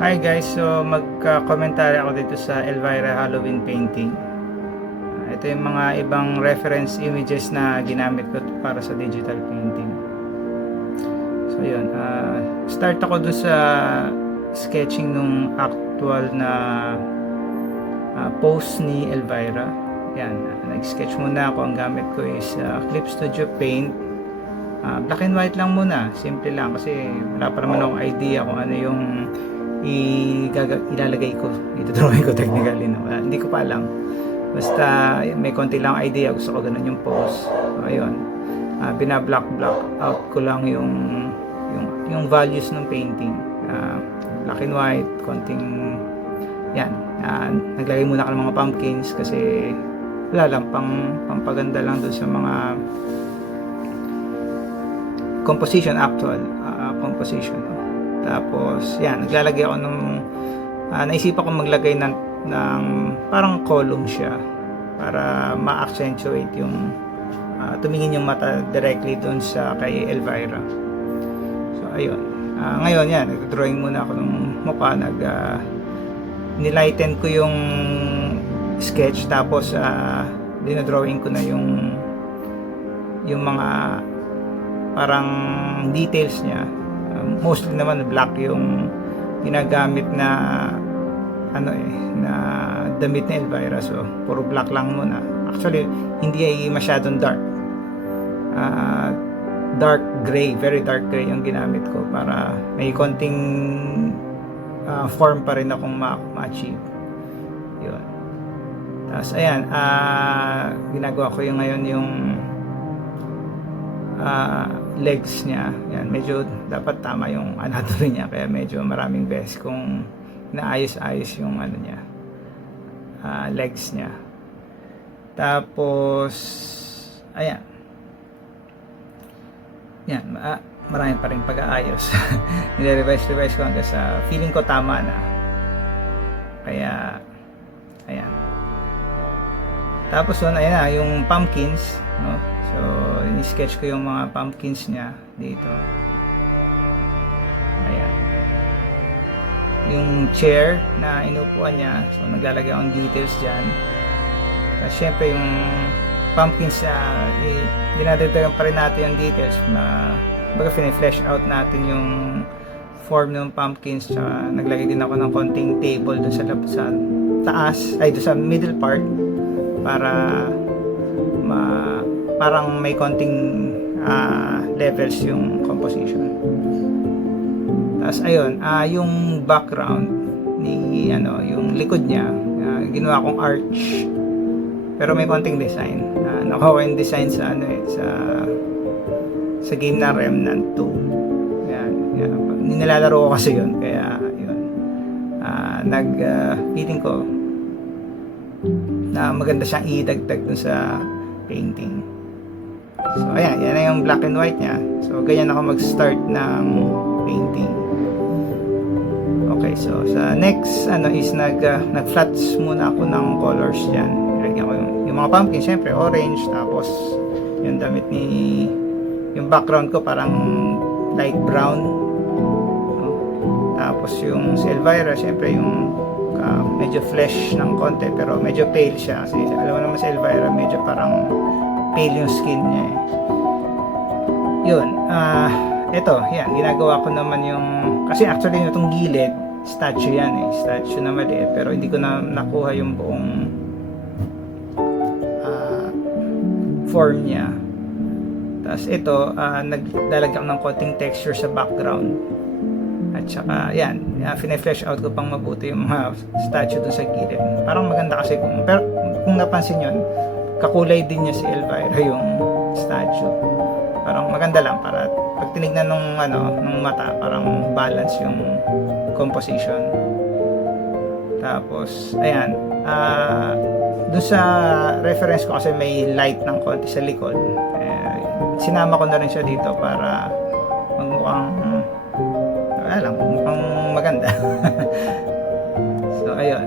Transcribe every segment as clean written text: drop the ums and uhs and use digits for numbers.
Hi guys, so magka-komentary ako dito sa Elvira Halloween painting. Ito yung mga ibang reference images na ginamit ko para sa digital painting. So yun, start ako dun sa sketching nung actual na pose ni Elvira. Yan, nag-sketch muna ako. Ang gamit ko is Clip Studio Paint. Black and white lang muna, simple lang kasi wala pa naman akong idea kung ano yung ilalagay ko, itudrawin ko technically, no? Hindi ko pa alam, basta may konti lang idea, gusto ko ganun yung pose. So ayun, binablock out ko lang yung values ng painting, black and white, konting yan. Naglagay muna ako ng mga pumpkins kasi wala lang, pampaganda lang dun sa mga composition, actual composition, no? Tapos yan, naglalagay ako ng naisipan ko maglagay ng parang column siya para ma-accentuate yung tumingin yung mata directly doon sa kay Elvira. So ayun, ngayon yan, nag-drawing muna ako ng mukha, nilighten ko yung sketch, tapos dinadrawing ko na yung mga parang details niya. Mostly naman black yung ginagamit na na damit ni Elvira, so puro black lang muna. Actually hindi ay masyadong dark, dark gray, very dark gray yung ginamit ko para may konting form pa rin akong ma-achieve. Yun. Tapos ayan, ginagawa ko yung ngayon yung legs niya. Yan, medyo dapat tama yung anatomy niya, kaya medyo maraming beses kung naayos-ayos yung niya, legs niya. Tapos ayan, yan, marami pa rin pag-aayos. Nire-revise ko hanggang sa feeling ko tama na, kaya ayan. Tapos ayan na yung pumpkins, no? So, ini-sketch ko yung mga pumpkins niya dito. Ayan. Yung chair na inupuan niya, so naglalagay akong details dyan. Tapos syempre yung pumpkins, dinadagdagan pa rin natin yung details na baga fine-flesh out natin yung form ng pumpkins. Tsaka naglagay din ako ng konting table dun sa taas, ay dun sa middle part, para parang may konting levels yung composition. Tapos ayun, yung background ni yung likod niya, ginawa kong arch pero may konting design. Nakuha ko yung design sa sa game na Remnant 2. Yan. Nilalaro ko kasi yun, kaya yun, feeling ko na maganda siyang idagdag dun sa painting. So ayan, yan na yung black and white niya. So ganyan ako mag-start ng painting. Okay, so sa next is nag-flats muna ako ng colors diyan. Nilagyan ko yung mga pumpkin, syempre orange, tapos yung damit yung background ko parang light brown. Tapos yung si Elvira, syempre yung medyo flesh ng konti, pero medyo pale siya kasi alam mo naman si Elvira, medyo parang pale yung skin niya eh. Yun, ito, yan, ginagawa ko naman yung, kasi actually itong gilid, statue yan eh, statue na maliit, pero hindi ko na nakuha yung buong form niya. Tapos ito, naglalagyan ng konting texture sa background. At saka, yan, fine-flesh out ko pang mabuti yung mga statue dun sa gilid. Parang maganda kasi pero kung napansin yun, kakulay din niya si Elvira yung statue. Parang maganda lang para pag tinignan nung mata, parang balance yung composition. Tapos ayan, doon sa reference ko kasi may light ng konti sa likod. Sinama ko na rin siya dito para magmukhang mukhang maganda. So ayun,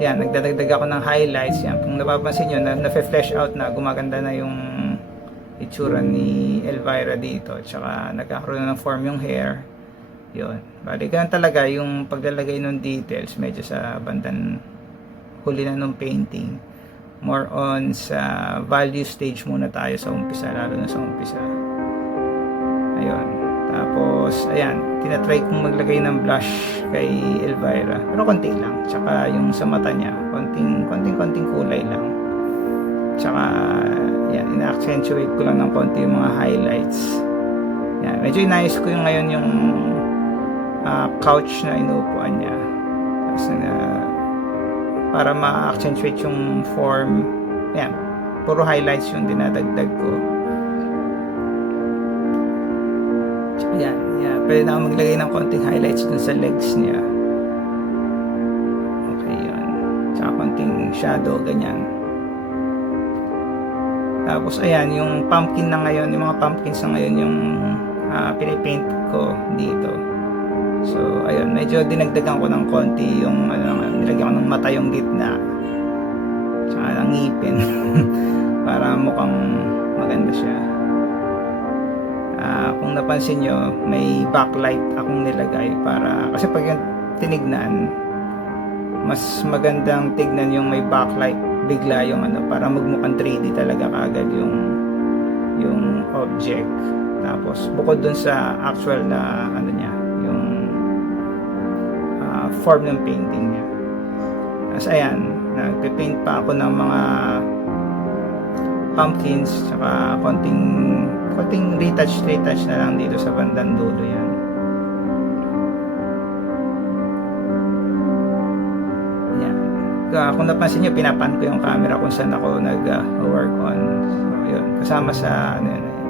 yan, nagdadagdag ako ng highlights. Yan, kung napapansin nyo, na-flesh out na, gumaganda na yung itsura ni Elvira dito. Tsaka nagkakaroon na ng form yung hair. Yun. Bali, ganun talaga yung paglalagay ng details medyo sa bandang huli na ng painting. More on sa value stage muna tayo sa umpisa, lalo na sa umpisa. Ayun. Tapos, ayan, tinatry kong maglagay ng blush kay Elvira. Pero konti lang. Tsaka yung sa mata niya, konting kulay lang. Tsaka, yan, ina-accentuate ko lang ng konti yung mga highlights. Yan, medyo inayos ko yung ngayon yung couch na inuupuan niya. Tapos, para ma-accentuate yung form. Yan, puro highlights yung dinadagdag ko. Yan, pwede na ako maglagay ng konting highlights dun sa legs niya. Okay, yan. Tsaka konting shadow, ganyan. Tapos, ayan, yung pumpkin na ngayon, yung mga pumpkins na ngayon yung pinipaint ko dito. So, ayun, medyo dinagdagan ko ng konti yung, nilagyan ko ng mata yung gitna. Tsaka ng ngipin. Para mukhang maganda siya. Kung napansin nyo, may backlight akong nilagay para, kasi pag yung tinignan, mas magandang tignan yung may backlight bigla yung para magmukhang 3D talaga kaagad yung object. Tapos bukod dun sa actual na niya, yung form ng painting niya. As ayan, nagpe-paint pa ako ng mga pumpkins, saka konting retouch na lang dito sa bandang dulo yan. Yan. Kung napansin nyo, pinapan ko yung camera kung saan ako nag-work on. So, yun. Kasama sa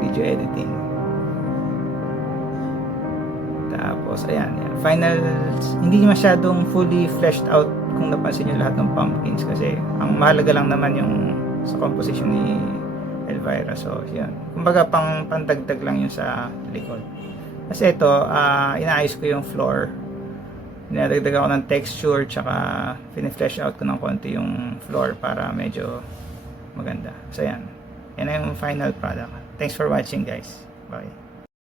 video editing. Tapos, ayan. Final, hindi masyadong fully fleshed out kung napansin nyo lahat ng pumpkins kasi ang mahalaga lang naman yung sa composition ni Elvira. So, yan. Kumbaga, pandagdag lang yun sa likod. Kasi ito, inaayos ko yung floor. Dinadagdag ako ng texture, tsaka fini-flesh out ko ng konti yung floor para medyo maganda. So, yan. Yan na yung final product. Thanks for watching, guys. Bye.